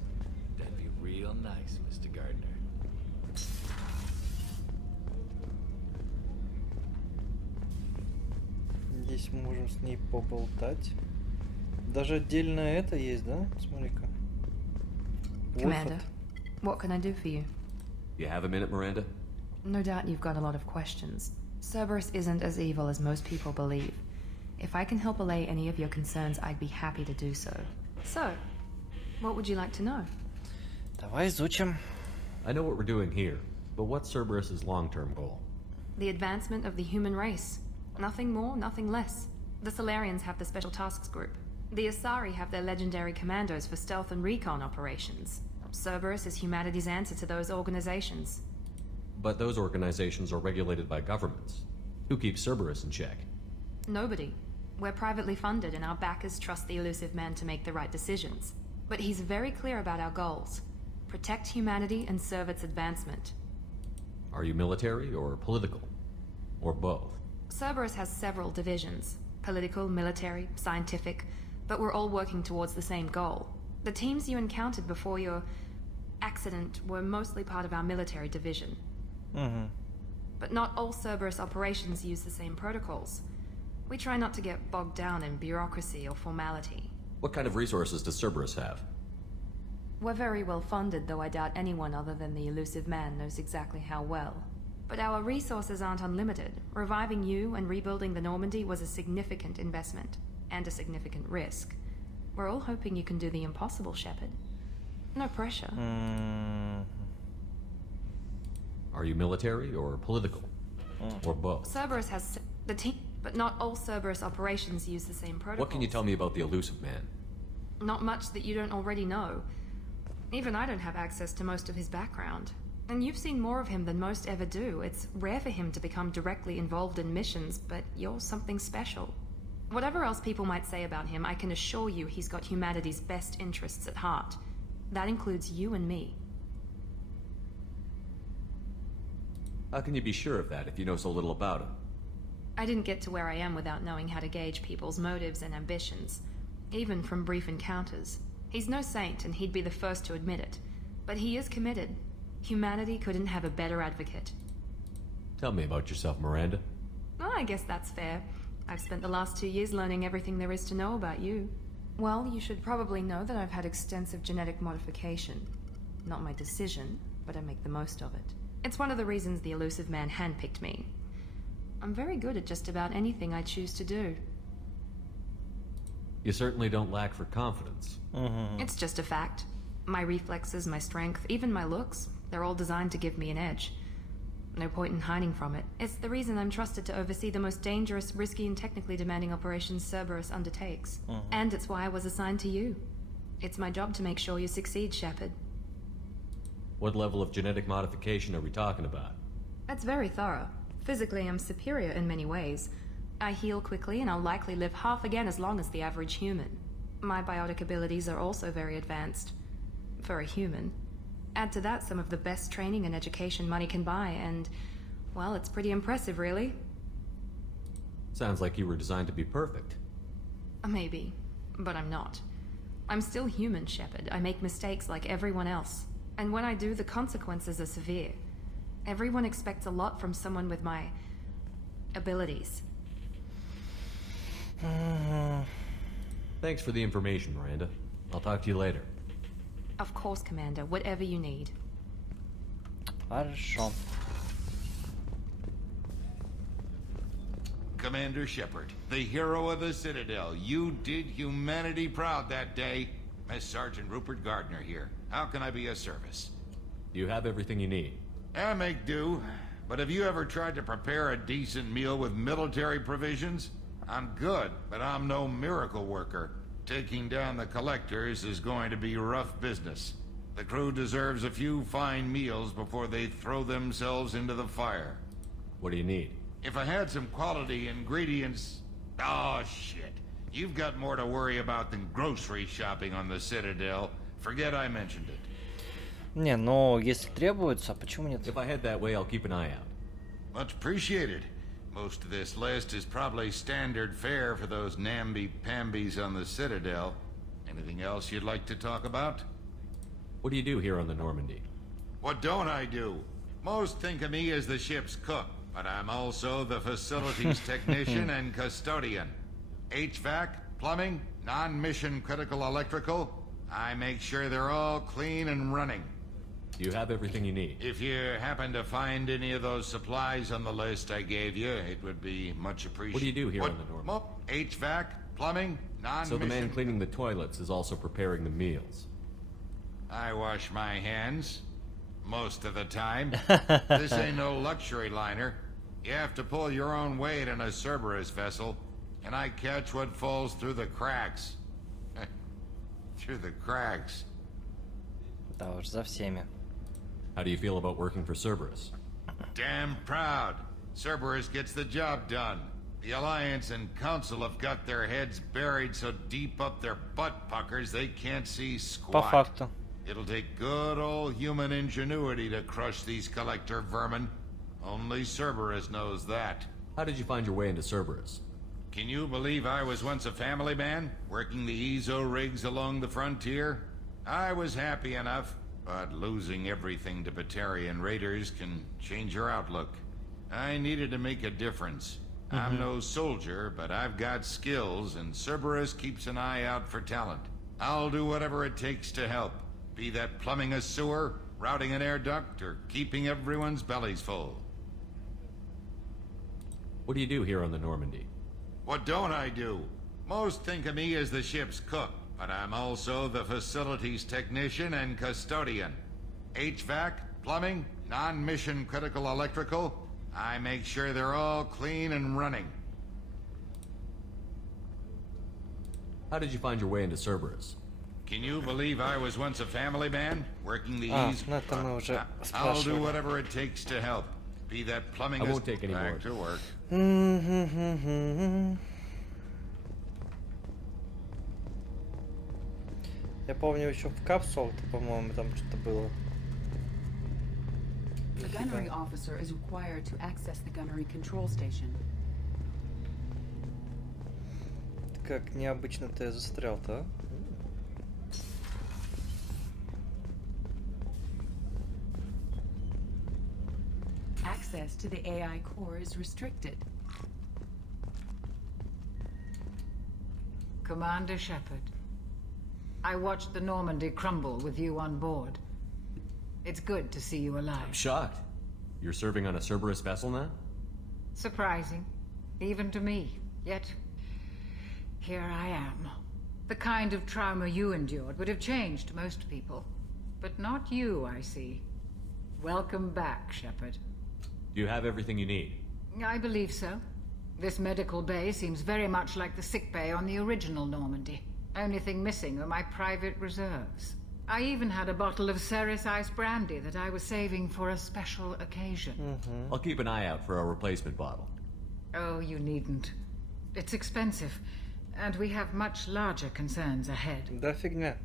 That'd be real nice, Mr. Gardner. Здесь можем с ней поболтать. Даже отдельно это есть, да? Смотри-ка. Commander, what can I do for you? You have a minute, Miranda? No doubt you've got a lot of questions. Cerberus isn't as evil as most people believe. If I can help allay any of your concerns, I'd be happy to do so. So, what would you like to know? Давай изучим. I know what we're doing here, but what's Cerberus's long-term goal? The advancement of the human race. Nothing more, nothing less. The Solarians have the Special Tasks Group. The Asari have their legendary commandos for stealth and recon operations. Cerberus is humanity's answer to those organizations. But those organizations are regulated by governments. Who keeps Cerberus in check? Nobody. We're privately funded and our backers trust the elusive man to make the right decisions. But he's very clear about our goals. Protect humanity and serve its advancement. Are you military or political? Or both? Cerberus has several divisions. Political, military, scientific, but we're all working towards the same goal. The teams you encountered before your accident were mostly part of our military division. But not all Cerberus operations use the same protocols. We try not to get bogged down in bureaucracy or formality. What kind of resources does Cerberus have? We're very well funded, though I doubt anyone other than the elusive man knows exactly how well. But our resources aren't unlimited. Reviving you and rebuilding the Normandy was a significant investment, and a significant risk. We're all hoping you can do the impossible, Shepard. No pressure. Are you military or political? Or both? Cerberus has the team, but not all Cerberus operations use the same protocols. What can you tell me about the elusive man? Not much that you don't already know. Even I don't have access to most of his background. And you've seen more of him than most ever do. It's rare for him to become directly involved in missions, but you're something special. Whatever else people might say about him, I can assure you he's got humanity's best interests at heart. That includes you and me. How can you be sure of that if you know so little about him? I didn't get to where I am without knowing how to gauge people's motives and ambitions, even from brief encounters. He's no saint, and he'd be the first to admit it. But he is committed. Humanity couldn't have a better advocate. Tell me about yourself, Miranda. Well, I guess that's fair. I've spent the last 2 years learning everything there is to know about you. Well, you should probably know that I've had extensive genetic modification. Not my decision, but I make the most of it. It's one of the reasons the elusive man handpicked me. I'm very good at just about anything I choose to do. You certainly don't lack for confidence. It's just a fact. My reflexes, my strength, even my looks, they're all designed to give me an edge. No point in hiding from it. It's the reason I'm trusted to oversee the most dangerous, risky, and technically demanding operations Cerberus undertakes. And it's why I was assigned to you. It's my job to make sure you succeed, Shepard. What level of genetic modification are we talking about? That's very thorough. Physically, I'm superior in many ways. I heal quickly, and I'll likely live half again as long as the average human. My biotic abilities are also very advanced. For a human. Add to that some of the best training and education money can buy, and, well, it's pretty impressive, really. Sounds like you were designed to be perfect. Maybe, but I'm not. I'm still human, Shepard. I make mistakes like everyone else. And when I do, the consequences are severe. Everyone expects a lot from someone with my abilities. Thanks for the information, Miranda. I'll talk to you later. Of course, Commander. Whatever you need. Хорошо. Commander Shepard, the hero of the Citadel. You did humanity proud that day. Miss Sergeant Rupert Gardner here. How can I be of service? Do you have everything you need? I make do. But have you ever tried to prepare a decent meal with military provisions? I'm good, but I'm no miracle worker. Taking down the collectors is going to be rough business. The crew deserves a few fine meals before they throw themselves into the fire. What do you need? If I had some quality ingredients... Oh, shit. You've got more to worry about than grocery shopping on the Citadel. Forget I mentioned it. Не, но если требуется, почему нет? If I head that way, I'll keep an eye out. Much appreciated. Most of this list is probably standard fare for those namby-pambies on the Citadel. Anything else you'd like to talk about? What do you do here on the Normandy? What don't I do? Most think of me as the ship's cook, but I'm also the facilities technician and custodian. HVAC, plumbing, non-mission critical electrical. I make sure they're all clean and running. You have everything you need. If you happen to find any of those supplies on the list I gave you, it would be much appreciated. What do you do here on the Normandy? Well, HVAC, plumbing, non-mission... So the man cleaning the toilets is also preparing the meals. I wash my hands. Most of the time. This ain't no luxury liner. You have to pull your own weight in a Cerberus vessel, and I catch what falls through the cracks. Through the cracks. Да уж, за всеми. How do you feel about working for Cerberus? Damn proud. Cerberus gets the job done. The Alliance and Council have got their heads buried so deep up their butt puckers they can't see По squat. факту. It'll take good old human ingenuity to crush these collector vermin. Only Cerberus knows that. How did you find your way into Cerberus? Can you believe I was once a family man, working the EZO rigs along the frontier? I was happy enough, but losing everything to Batarian raiders can change your outlook. I needed to make a difference. I'm no soldier, but I've got skills, and Cerberus keeps an eye out for talent. I'll do whatever it takes to help. Be that plumbing a sewer, routing an air duct, or keeping everyone's bellies full. What do you do here on the Normandy? What don't I do? Most think of me as the ship's cook, but I'm also the facilities technician and custodian. HVAC, plumbing, non-mission critical electrical. I make sure they're all clean and running. How did you find your way into Cerberus? Can you believe I was once a family man, working the А, ease? ну это мы уже I'll do спрашивали. whatever it takes to help. Be that plumbing I as won't take any back more. to work. Я помню еще в капсуле, по-моему, там что-то было. The gunnery officer is required to access the gunnery control station. Как необычно ты застрял-то, а? Access to the AI core is restricted. Commander Shepard, I watched the Normandy crumble with you on board. It's good to see you alive. I'm shocked. You're serving on a Cerberus vessel now? Surprising, even to me. Yet, here I am. The kind of trauma you endured would have changed most people. But not you, I see. Welcome back, Shepard. Do you have everything you need? I believe so. This medical bay seems very much like the sick bay on the original Normandy. Only thing missing are my private reserves. I even had a bottle of Ceres Ice brandy that I was saving for a special occasion. I'll keep an eye out for a replacement bottle. Oh, you needn't. It's expensive, and we have much larger concerns ahead. Да фигня.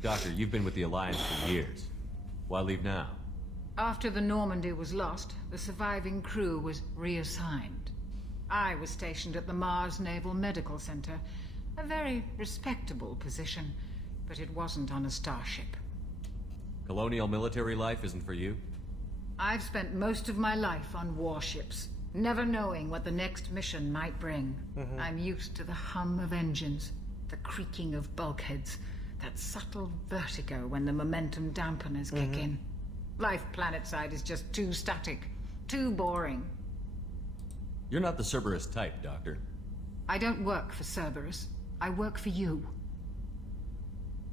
Doctor, you've been with the Alliance for years. Why leave now? After the Normandy was lost, the surviving crew was reassigned. I was stationed at the Mars Naval Medical Center, a very respectable position, but it wasn't on a starship. Colonial military life isn't for you? I've spent most of my life on warships, never knowing what the next mission might bring. I'm used to the hum of engines, the creaking of bulkheads, that subtle vertigo when the momentum dampeners kick in. Life planetside is just too static, too boring. You're not the Cerberus type, Doctor. I don't work for Cerberus. I work for you.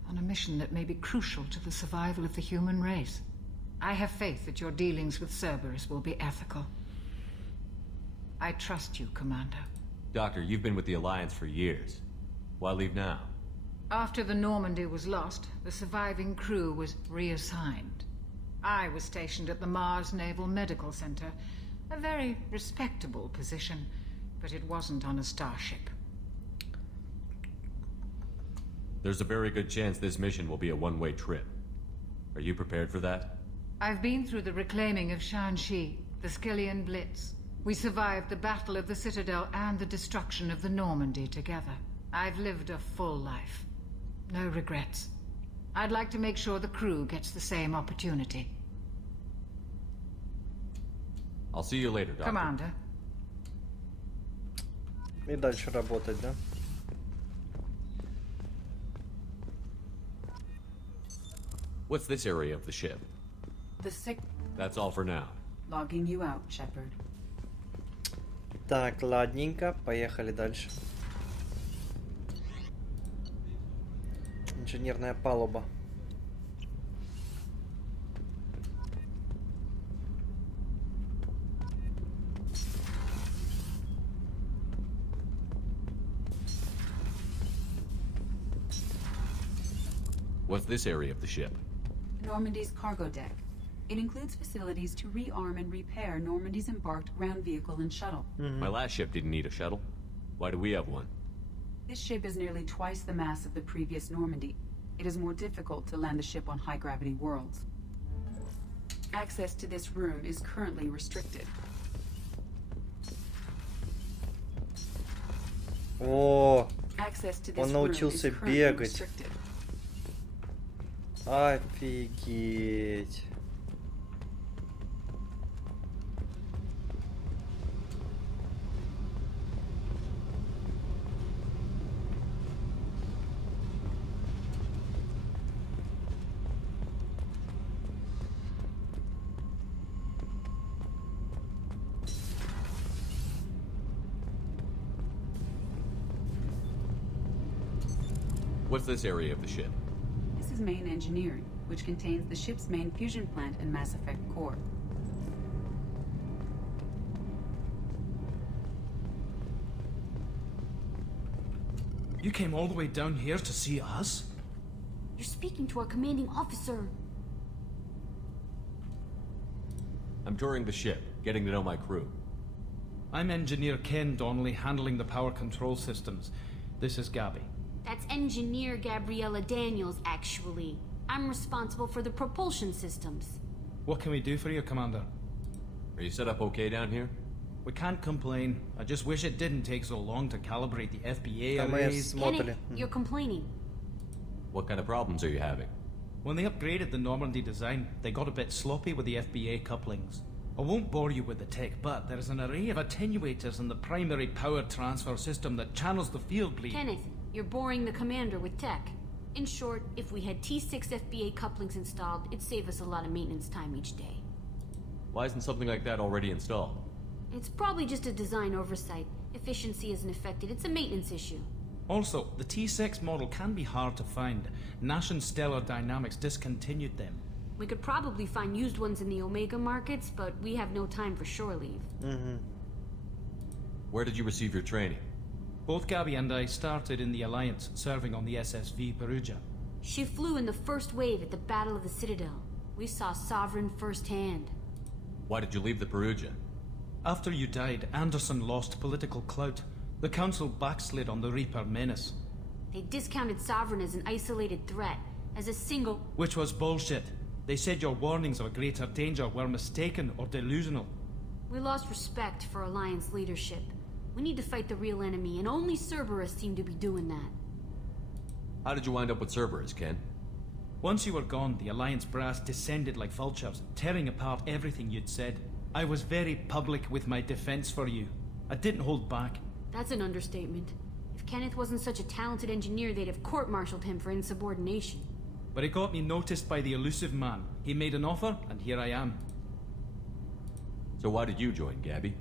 On a mission that may be crucial to the survival of the human race. I have faith that your dealings with Cerberus will be ethical. I trust you, Commander. Doctor, you've been with the Alliance for years. Why leave now? After the Normandy was lost, the surviving crew was reassigned. I was stationed at the Mars Naval Medical Center, a very respectable position, but it wasn't on a starship. There's a very good chance this mission will be a one-way trip. Are you prepared for that? I've been through the reclaiming of Shanxi, the Skillian Blitz. We survived the Battle of the Citadel and the destruction of the Normandy together. I've lived a full life. No regrets. I'd like to make sure the crew gets the same opportunity. I'll see you later, Doctor. Commander. И дальше работать, да? What's this area of the ship? The sick. That's all for now. Logging you out, Shepard. Так, ладненько, поехали дальше. Инженерная палуба. What's this area of the ship? Normandy's cargo deck. It includes facilities to rearm and repair Normandy's embarked ground vehicle and shuttle. My last ship didn't need a shuttle. Why do we have one? This ship is nearly twice the mass of the previous Normandy. It is more difficult to land the ship on high-gravity worlds. Access to this room is currently restricted. О, Access to this он room is научился currently бегать. restricted. Офигеть. What's this area of the ship? This is main engineering, which contains the ship's main fusion plant and Mass Effect core. You came all the way down here to see us? You're speaking to our commanding officer. I'm touring the ship, getting to know my crew. I'm Engineer Ken Donnelly, handling the power control systems. This is Gabby. That's Engineer Gabriella Daniels, actually. I'm responsible for the propulsion systems. What can we do for you, Commander? Are you set up okay down here? We can't complain. I just wish it didn't take so long to calibrate the FBA Там мы arrays. смотрели. You're complaining. What kind of problems are you having? When they upgraded the Normandy design, they got a bit sloppy with the FBA couplings. I won't bore you with the tech, but there is an array of attenuators in the primary power transfer system that channels the field bleed. Kenneth, you're boring the commander with tech. In short, if we had T6 FBA couplings installed, it'd save us a lot of maintenance time each day. Why isn't something like that already installed? It's probably just a design oversight. Efficiency isn't affected, it's a maintenance issue. Also, the T6 model can be hard to find. Nash and Stellar Dynamics discontinued them. We could probably find used ones in the Omega markets, but we have no time for shore leave. Where did you receive your training? Both Gabby and I started in the Alliance, serving on the SSV Perugia. She flew in the first wave at the Battle of the Citadel. We saw Sovereign firsthand. Why did you leave the Perugia? After you died, Anderson lost political clout. The Council backslid on the Reaper menace. They discounted Sovereign as an isolated threat, as a single... Which was bullshit. They said your warnings of a greater danger were mistaken or delusional. We lost respect for Alliance leadership. We need to fight the real enemy, and only Cerberus seemed to be doing that. How did you wind up with Cerberus, Ken? Once you were gone, the Alliance brass descended like vultures, tearing apart everything you'd said. I was very public with my defense for you. I didn't hold back. That's an understatement. If Kenneth wasn't such a talented engineer, they'd have court-martialed him for insubordination. But it got me noticed by the elusive man. He made an offer, and here I am. So why did you join, Gabby?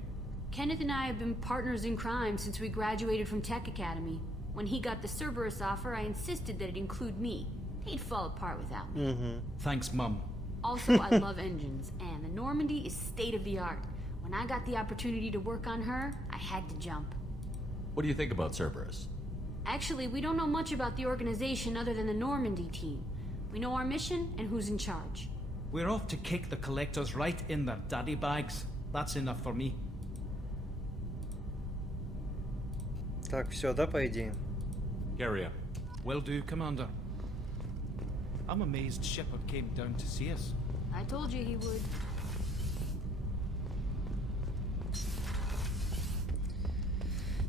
Kenneth and I have been partners in crime since we graduated from Tech Academy. When he got the Cerberus offer, I insisted that it include me. He'd fall apart without me. Thanks, Mum. Also, I love engines, and the Normandy is state-of-the-art. When I got the opportunity to work on her, I had to jump. What do you think about Cerberus? Actually, we don't know much about the organization other than the Normandy team. We know our mission and who's in charge. We're off to kick the collectors right in their daddy bags. That's enough for me. Так, все, да, по идее? Carry on. Will do, Commander. I'm amazed Shepard came down to see us. I told you he would.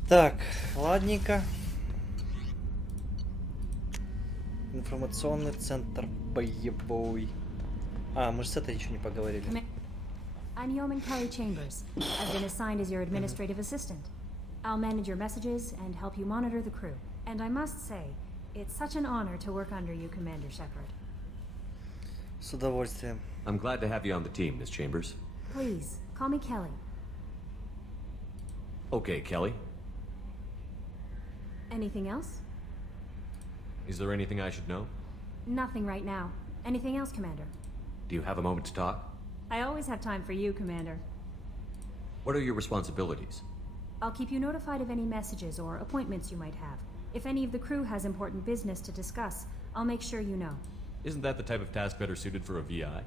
Так, ладненько. Информационный центр боевой. А, мы же с этой еще не поговорили. I'm Yeoman Kelly Chambers. I've been assigned as your administrative assistant. I'll manage your messages and help you monitor the crew. And I must say, it's such an honor to work under you, Commander Shepard. С удовольствием. I'm glad to have you on the team, Miss Chambers. Please, call me Kelly. Okay, Kelly. Anything else? Is there anything I should know? Nothing right now. Anything else, Commander? Do you have a moment to talk? I always have time for you, Commander. What are your responsibilities? I'll keep you notified of any messages or appointments you might have. If any of the crew has important business to discuss, I'll make sure you know. Isn't that the type of task better suited for a VI?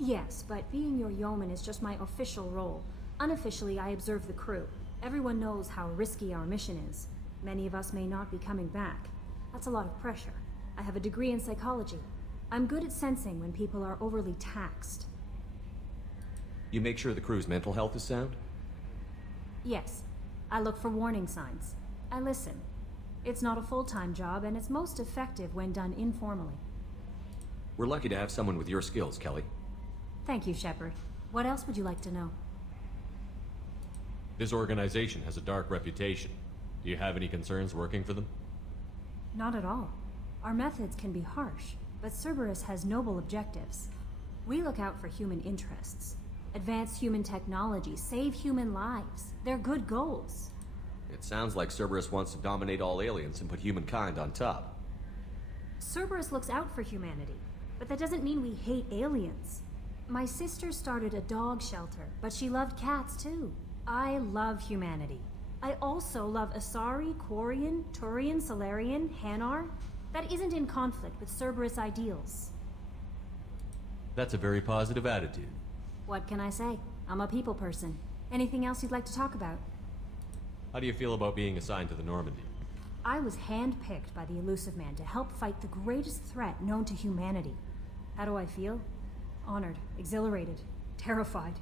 Yes, but being your yeoman is just my official role. Unofficially, I observe the crew. Everyone knows how risky our mission is. Many of us may not be coming back. That's a lot of pressure. I have a degree in psychology. I'm good at sensing when people are overly taxed. You make sure the crew's mental health is sound? Yes. I look for warning signs. I listen. It's not a full-time job, and it's most effective when done informally. We're lucky to have someone with your skills, Kelly. Thank you, Shepard. What else would you like to know? This organization has a dark reputation. Do you have any concerns working for them? Not at all. Our methods can be harsh, but Cerberus has noble objectives. We look out for human interests. Advance human technology, save human lives. They're good goals. It sounds like Cerberus wants to dominate all aliens and put humankind on top. Cerberus looks out for humanity, but that doesn't mean we hate aliens. My sister started a dog shelter, but she loved cats too. I love humanity. I also love Asari, Quarian, Turian, Solarian, Hanar. That isn't in conflict with Cerberus ideals. That's a very positive attitude. What can I say? I'm a people person. Anything else you'd like to talk about? How do you feel about being assigned to the Normandy? I was handpicked by the Elusive Man to help fight the greatest threat known to humanity. How do I feel? Honored, exhilarated, terrified.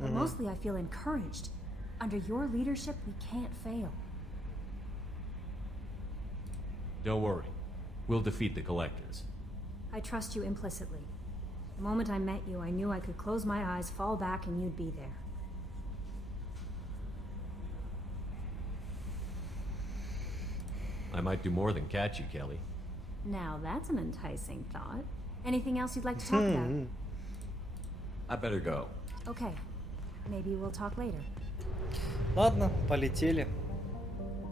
But mostly I feel encouraged. Under your leadership, we can't fail. Don't worry. We'll defeat the Collectors. I trust you implicitly. The moment I met you, I knew I could close my eyes, fall back, and you'd be there. I might do more than catch you, Kelly. Now that's an enticing thought. Anything else you'd like to talk about? I better go. Okay. Maybe we'll talk later. Ладно, полетели.